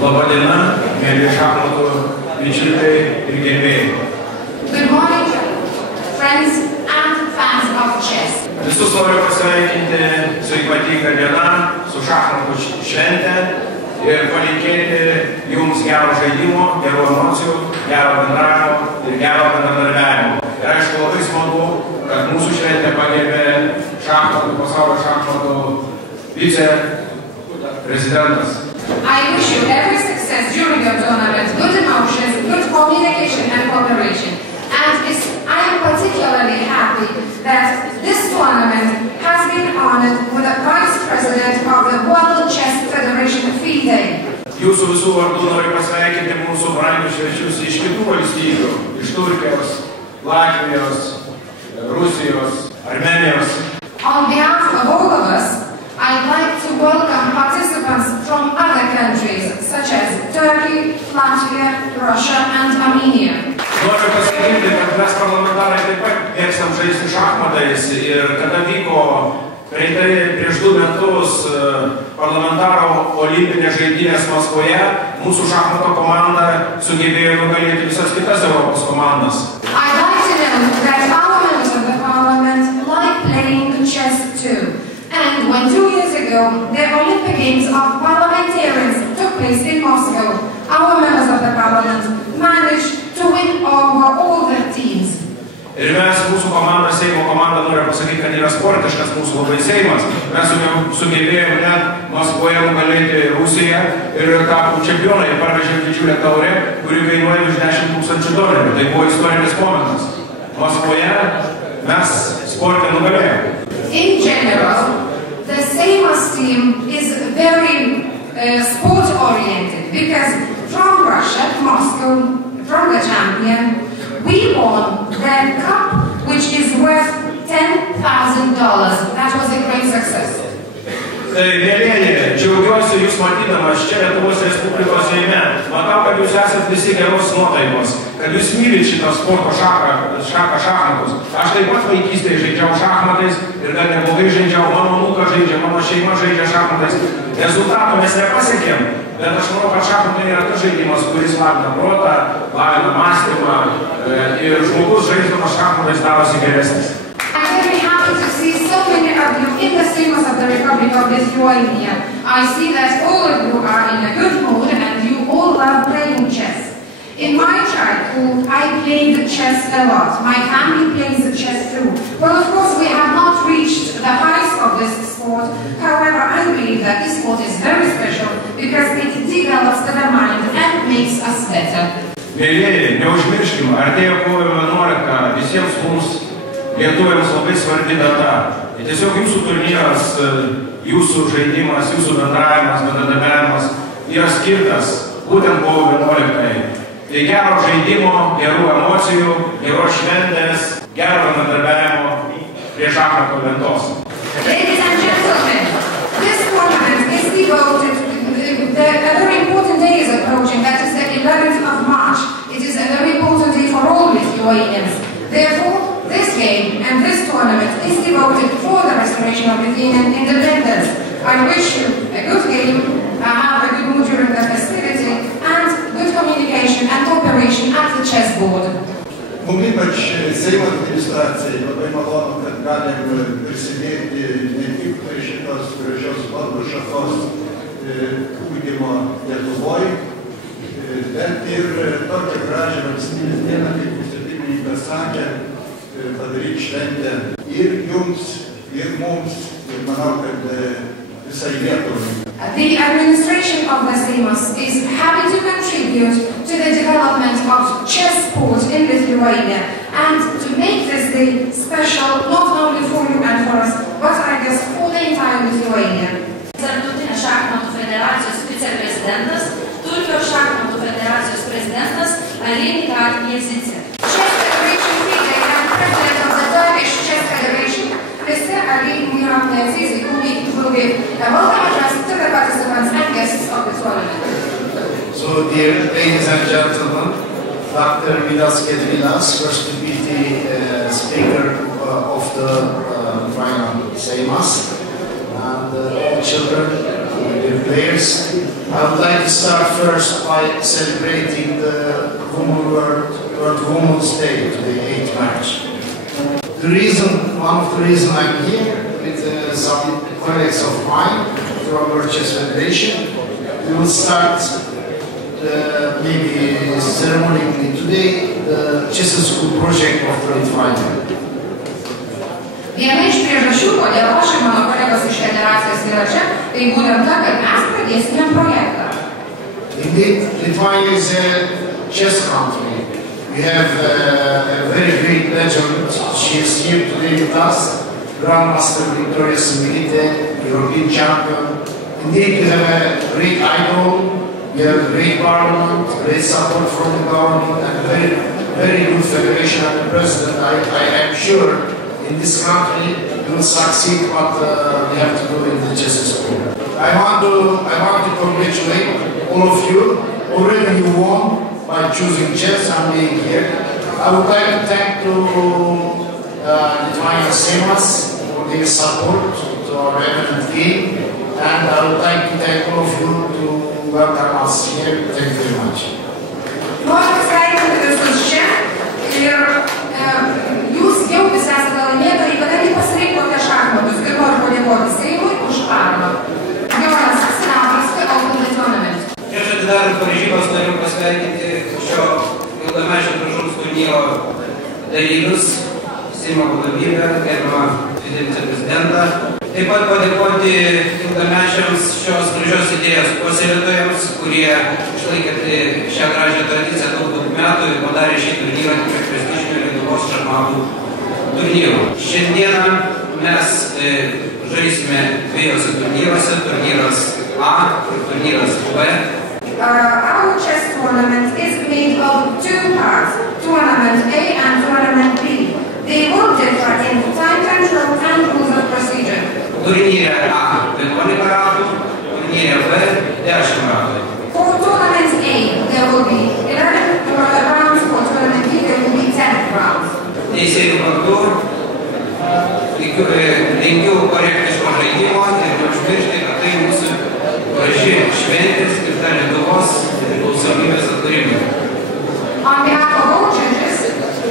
Labadiena, mėly šachmatų bičiuliai ir gerbėjai. Good morning, friends and fans of chess. Visus noriu pasveikinti su ypatinga diena, su šachmatų švente ir palinkėti jums gero žaidimo, gerų emocijų, gero bendravimo ir gero bendradarbiavimo. Ir aišku, labai smagu, kad mūsų šventę pagerbė šachmatų, pasaulio šachmatų viceprezidentas. I wish you every success during your tournament, good emotions, good communication and cooperation. And I am particularly happy that this tournament has been honored with the Vice President of the World Chess Federation FIDE. Jūsų visų vardų noriu pasveikinti mūsų brangius svečius iš kitų valstybių, iš Turkijos, Latvijos, Rusijos, Armenijos. On behalf of all of us, I'd like to welcome participants from other countries such as Turkey, Latvia, Russia and Armenia. Noriu pasakyti, kad mes parlamentarai taip pat mėgstam žaisti šachmatais ir kada vyko prieš 2 metus parlamentaro olimpinės žaidynės Maskvoje, mūsų šachmato komanda sugebėjo nugalėti visas kitas Europos komandas. I'd like to know that our members of the parliament like playing chess too. And when 2 years ago the Olympic Games of Parliamentarians took place in Moscow, our members of the parliament managed to win over all their teams. Ir mes, mūsų komanda, Seimo komanda, noriu pasakyti, kad yra sportiškas mūsų labai Seimas. Mes sugebėjome net Maskvoje nugalėti Rusiją ir tapom čempionai, parvežėm didžiulę taurę, kuri kainuoja virš $10,000. Tai buvo istorinis momentas. Maskvoje mes sportą nugalėjome. In general, the Seimas team is very sport-oriented because from Russia, Moscow, from the champion, we won the cup, which is worth $10,000. That was a great success. Tai, mėlėni, džiaugiuosi jūs matydamas čia Lietuvos Respublikos Seime. Matau, kad jūs esat visi geros nuotaikos, kad jūs mylit šitą sporto šachmatus. Aš taip pat vaikystėje žaidžiau šachmatais ir dar neblogai žaidžiau, mano anūkas žaidžia, mano šeima žaidžia šachmatais. Rezultato mes nepasiekėm, bet aš manau, kad šachmatai yra tas žaidimas, kuris lavina protą, lavina mąstymą ir žmogus žaisdamas šachmatais darosi geresnis. I'm very happy to see so many of you in the Seimas of the Republic of Lithuania. I see that all of you are in a good mood and you all love playing chess. In my childhood, I played chess a lot. My family plays chess too. Well, of course, we have not reached the heights of this sport. However, I believe that this sport is very special because it develops the mind and makes us better. Mėlėjai, neužmirškim, artėja kovo 11, visiems mums lietuviams labai svarbi data. Ir tiesiog jūsų turnyras, jūsų žaidimas, jūsų bendravimas, bendradarbiavimas yra skirtas būtent kovo 11. Tai gero žaidimo, gerų emocijų, geros šventės, gero bendradarbiavimo prie šachmatų lentos. Ladies and gentlemen, this tournament is devoted to a very important day is approaching, that is the 11th of March. It is a very important day for all Lithuanians. Therefore, this game and this tournament is devoted for the restoration of Lithuanian independence. I wish you a good game, have a good mood during the festivity, and good communication and cooperation at the chessboard. Mums ypač Seimo administracijai labai malonu, kad galim prisidėti ne tik prie šitos gražios sporto šakos ugdymo Lietuvoje, bet ir tokią gražią valstybės dieną, kaip vicepirmininkas sakė, padaryti šventę ir jums, ir mums, ir manau, kad visai Lietuvai. The administration of the Seimas is happy to contribute to the development of chess sport in Lithuania and to make this day special not only for you and for us, but I guess for the entire Lithuania. Tarptautinės šachmatų federacijos viceprezidentas, Turkijos šachmatų federacijos prezidentas Alin Kartiezice. Chess Federation FIDE and President of the Turkish Chess Federation, Mr. Alin Kartiezice, who will give a welcome address to the participants and guests of the tournament. So, dear ladies and gentlemen, Dr. Vidas Gedvilas, first deputy speaker of the Seimas and all children, the players. I would like to start first by celebrating the World Women's Day today, 8th March. One of the reasons I'm here with some colleagues of mine from our Chess Federation. We will start maybe ceremonially today the Chess School project of 25. Viena iš priežasčių, kodėl aš ir mano kolegos iš federacijos yra čia, tai būtent ta, kad mes pradėsime projektą. Indeed, Lithuania is a chess country. We have a very great legend. She is here today with us, Grandmaster Victoria Similytė, European champion. Indeed, we have a great idol, we have a great parliament, great support from the government, and a very, very good federation and the president. I am sure in this country we will succeed what we have to do in the chess school. I want to congratulate all of you. Already you won by choosing chess and being here. I would like to thank Lithuania Seimas for their support to our eminent game, and I would like to thank all of you to welcome us here. Thank you very much. Noriu pasveikinti visus čia ir jūs jau visi esate laimėtojai, kadangi pasirinkote šachmatus ir noriu padėkoti Seimui už paramą. Jonas Sinaukas, Open the Tournament. Prieš atidarant varžybas noriu pasveikinti šio ilgamečio gražaus turnyro dalyvius, Seimo vadovybę, gerbiamą viceprezidentą. Taip pat padėkoti ilgamečiams šios gražios idėjos puoselėtojams, kurie išlaikė šią gražią tradiciją daug metų ir padarė šį turnyrą tikrai prestižiniu Lietuvos šachmatų turnyru. Šiandieną mes žaisime dviejose turnyruose, turnyras A ir turnyras B. Our chess tournament is made of two parts, Tournament A and Tournament B. They will differ in time control and rules of procedure. Turnyre A 11 ratų, turnyre B 10 ratų. For Tournament A, there will be 11 rounds, for Tournament B, there will be 10 rounds. Teisėjų vardu linkiu korektiško žaidimo ir neužmiršti, kad tai mūsų graži šventė skirta Lietuvos nepriklausomybės atkūrimui. On behalf of all judges,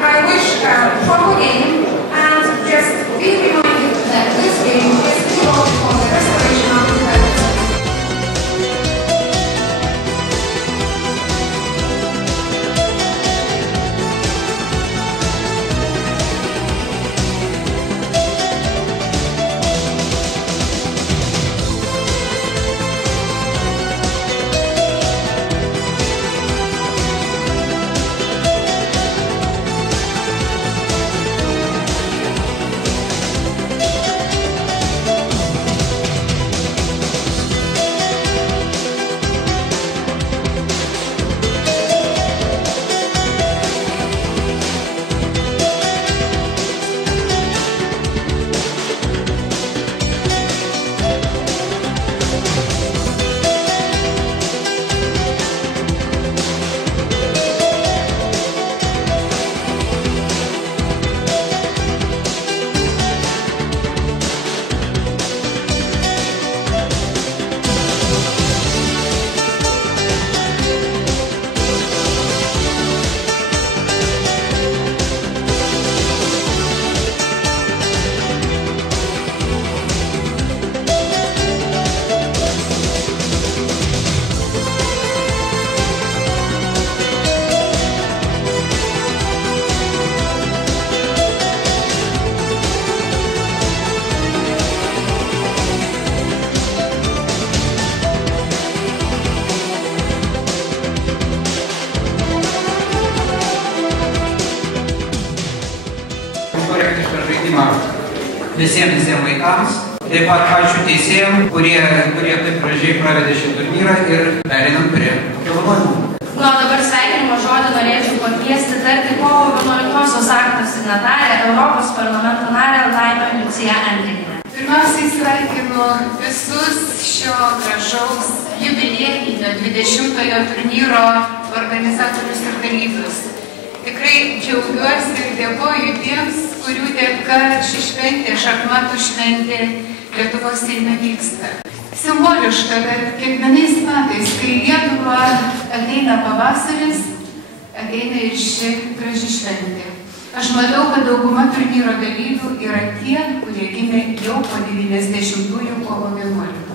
I wish a proper game and just be reminded that this game is devoted for the restoration of the federation. Visiems vaikams. Taip pat ačiū teisėjams, kurie taip gražiai pravedė šį turnyrą ir pereinam prie apdovanojimų. Na, dabar sveikinimo žodį norėčiau pakviesti tarti kovo 11-osios akto signatarę Europos parlamento narę Laimę Liuciją Andrikienę. Pirmiausiai sveikinu visus šio gražaus jubiliejinio 20-ojo turnyro organizatorius ir dalyvius. Tikrai džiaugiuosi ir dėkoju tiems, kurių dėka kad ši šventė, šachmatų šventė Lietuvos Seime vyksta. Simboliška, kad kiekvienais metais, kai Lietuva ateina pavasaris, ateina ir ši graži šventė. Aš matau, kad dauguma turnyro dalyvių yra tie, kurie gimė jau po 90-ųjų kovo 11.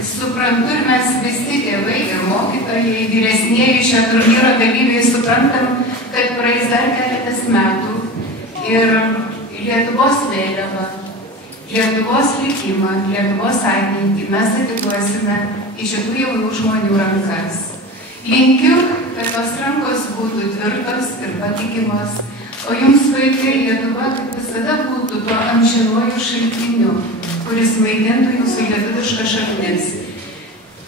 Suprantu ir mes visi tėvai ir mokytojai, vyresnieji šio turnyro dalyviai suprantam, kad praeis dar keletas metų ir Lietuvos vėliavą, Lietuvos likimą, Lietuvos ateitį mes atiduosime į šitų jaunų žmonių rankas. Linkiu, kad tos rankos būtų tvirtos ir patikimos, o jums vaikai Lietuva kaip visada būtų tuo amžinuoju šaltiniu, kuris maitintų jūsų lietuvišką šaknis.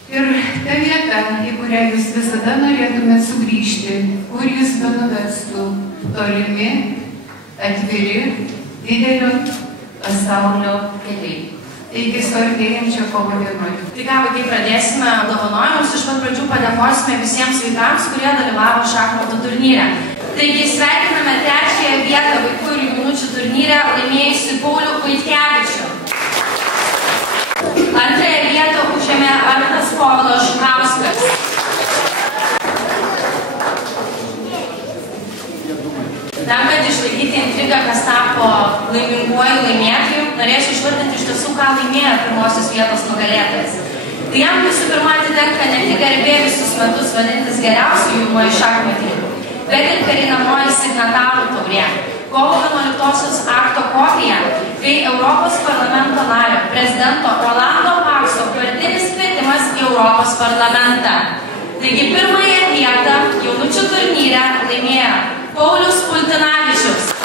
Ir ta vieta, į kurią jūs visada norėtumėt sugrįžti, kur jūs benuvestų tolimi, atviri, didelio pasaulio keliai. Taigi su artėjančio kovo 11. Tai ką, vaikai, pradėsime dovanojimus. Iš pat pradžių padėkosime visiems vaikams, kurie dalyvavo šachmatų turnyre. Taigi sveikiname trečiąją vietą vaikų ir jaunučių turnyre laimėjusi Paulių Vaitkevičių. Antrąją vietą užėmė Arvidas Povilas Žukauskas. Tam, kad išlaikyti intrigą, kas tapo laiminguoju laimėtoju, norėsiu išvardinti iš tiesų, ką laimėjo pirmosios vietos nugalėtojas. Tai jam visų pirma atitenka ne tik garbė visus metus vadintis geriausiu jaunuoju šachmatininku, bet ir pereinamoji signatarų taurė. Kovo 11-osios akto kopija bei Europos parlamento nario prezidento Rolando Pakso partinis kvietimas į Europos parlamentą. Taigi pirmąją vietą jaunučių turnyre laimėjo Paulius Pultinavičius.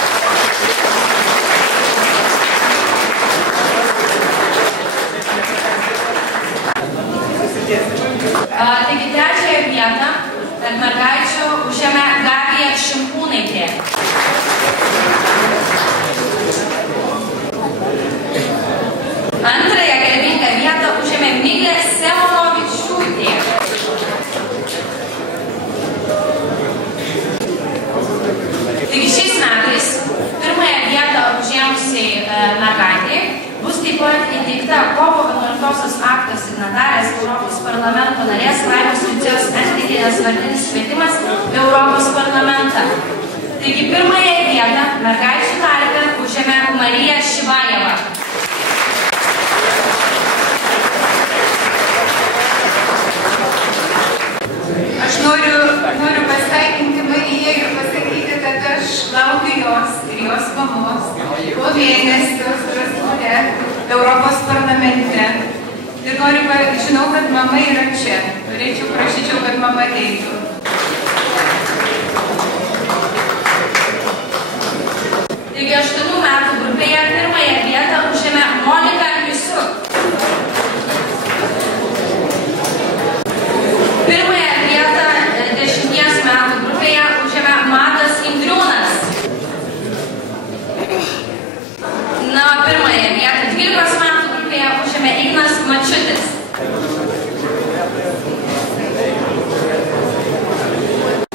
Taigi trečiąją vietą tarp mergaičių užėmė Gabija Šimkūnaitė. Antrąją garbingą vietą užėmė Miglė Semonovičiūtė. Taigi šiais metais pirmąją vietą užėmusiai mergaitei bus taip pat įteikta kovo 11-osios akto signatarės Europos parlamento narės Laimos Liucijos Andrikienės vardinis kvietimas į Europos parlamentą. Taigi pirmąją vietą mergaičių tarpe užėmė Marija Šivajeva. Aš noriu pasveikinti Mariją ir pasakyti, kad aš laukiu jos ir jos mamos po mėnesio Strasbūre Europos parlamente. Ir žinau, kad mama yra čia. Prašyčiau, kad mama ateitų. Taigi 8 metų grupėje pirmąją vietą užėmė Monika Liusuk. Pirmąją vietą 10 metų grupėje užėmė Matas Indriūnas. Na, pirmąją vietą 12 metų grupėje užėmė Ignas Mačiutis.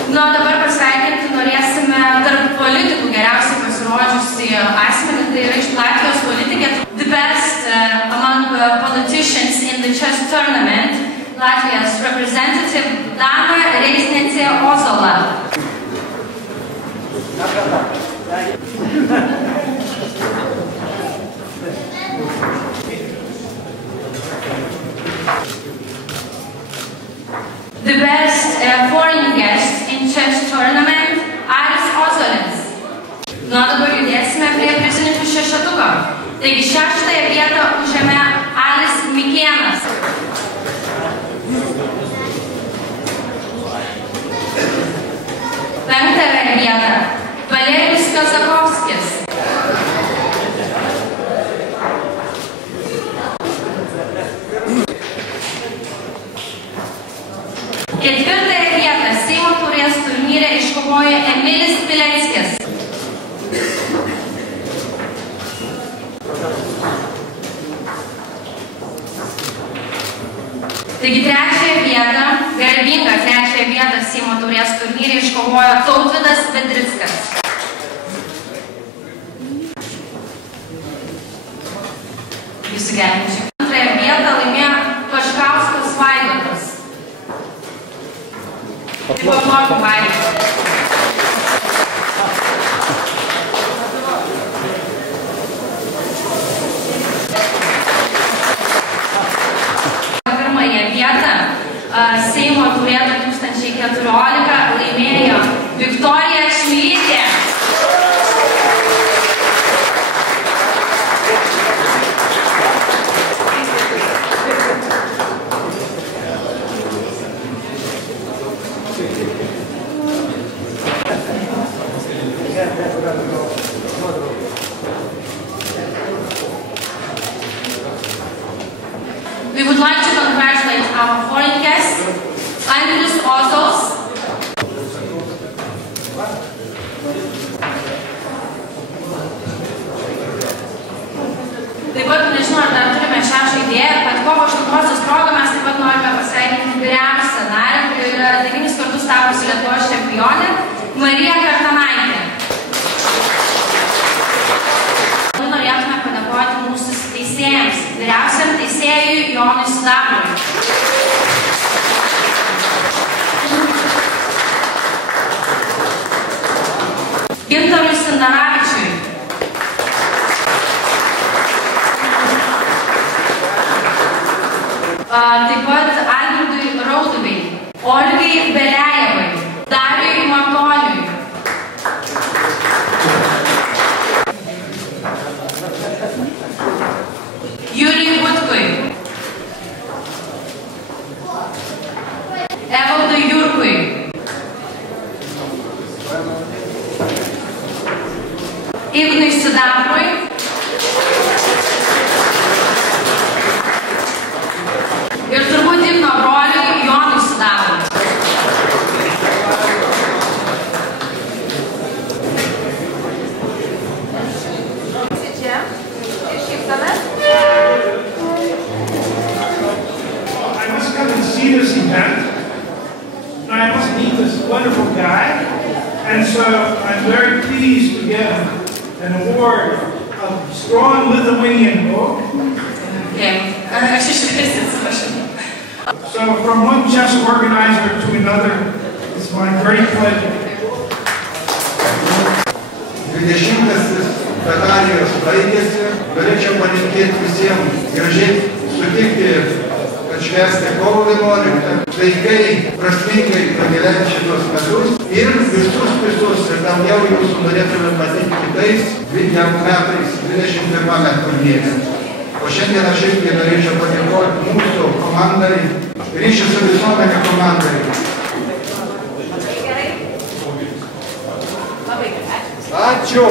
Na, dabar pasveikinti norėsime tarp politikų geriausiai pasirodžiusi asmenį, tai yra iš Latvijos politikė. The best among politicians in the chess tournament, Latvijos representative Dana Reisnicė Ozola. The best foreign guest in chess tournament, Aris Ozolins. Nu, dabar judėsime prie prizininkų šešetuko. Taigi 6-ąją vietą užėmė Alis Mikėnas. 5-ąją vietą Valerijus Kazakovskis. 4-ąją vietą Seimo taurės turnyre iškovojo Emilis Pileckis. Taigi 3-ąją vietą, garbingą 3-ąją vietą Seimo taurės turnyre iškovojo Tautvydas Vedrickas. pasveikinti. Antrąją vietą laimėjo Paškauskas Vaidotas. Taip apmokom Vaidotas. Pirmąją vietą Seimo turėta 2014 laimėjo Viktorija Šmilytė. We would like to congratulate our foreign guest, Andrius Ozols. Taip pat, nežinau, ar dar turime šią žaidėją, bet kovo 8-osios progą mes taip pat norime pasveikinti vyriausią narę, kuri yra 9 kartus tapusi Lietuvos čempionė, Marija Kartanaitė. Norėtume padėkoti mūsų teisėjams, vyriausiam teisėjui Jonui Sidabrui. Gintarui Sindaravičiui. Taip pat Algirdui Rauduvai, Olgai Belejevai, Dariui Matoniui. Jurijui Butkui, Evaldui Jurkui, Ignui Sidabrui, ir turbūt Igno broliui Jonui Sidabrui. I must come and see this event, and I must meet this wonderful guy, and so I'm very pleased to give an award of strong Lithuanian oak. So from one chess organizer to another, it's my great pleasure. 20-asis batalijos baigėsi, galėčiau palinkėti visiems gražiai sutikti, kad švęsti kovo 11, taikai, prasmingai pragyventi šitos metus ir visus, ir daugiau jūsų norėtume matyti kitais 20 metais, 21 turnyre. O šiandien aš irgi norėčiau padėkoti mūsų komandai, ryšių su visuomenė komandai. Ačiū!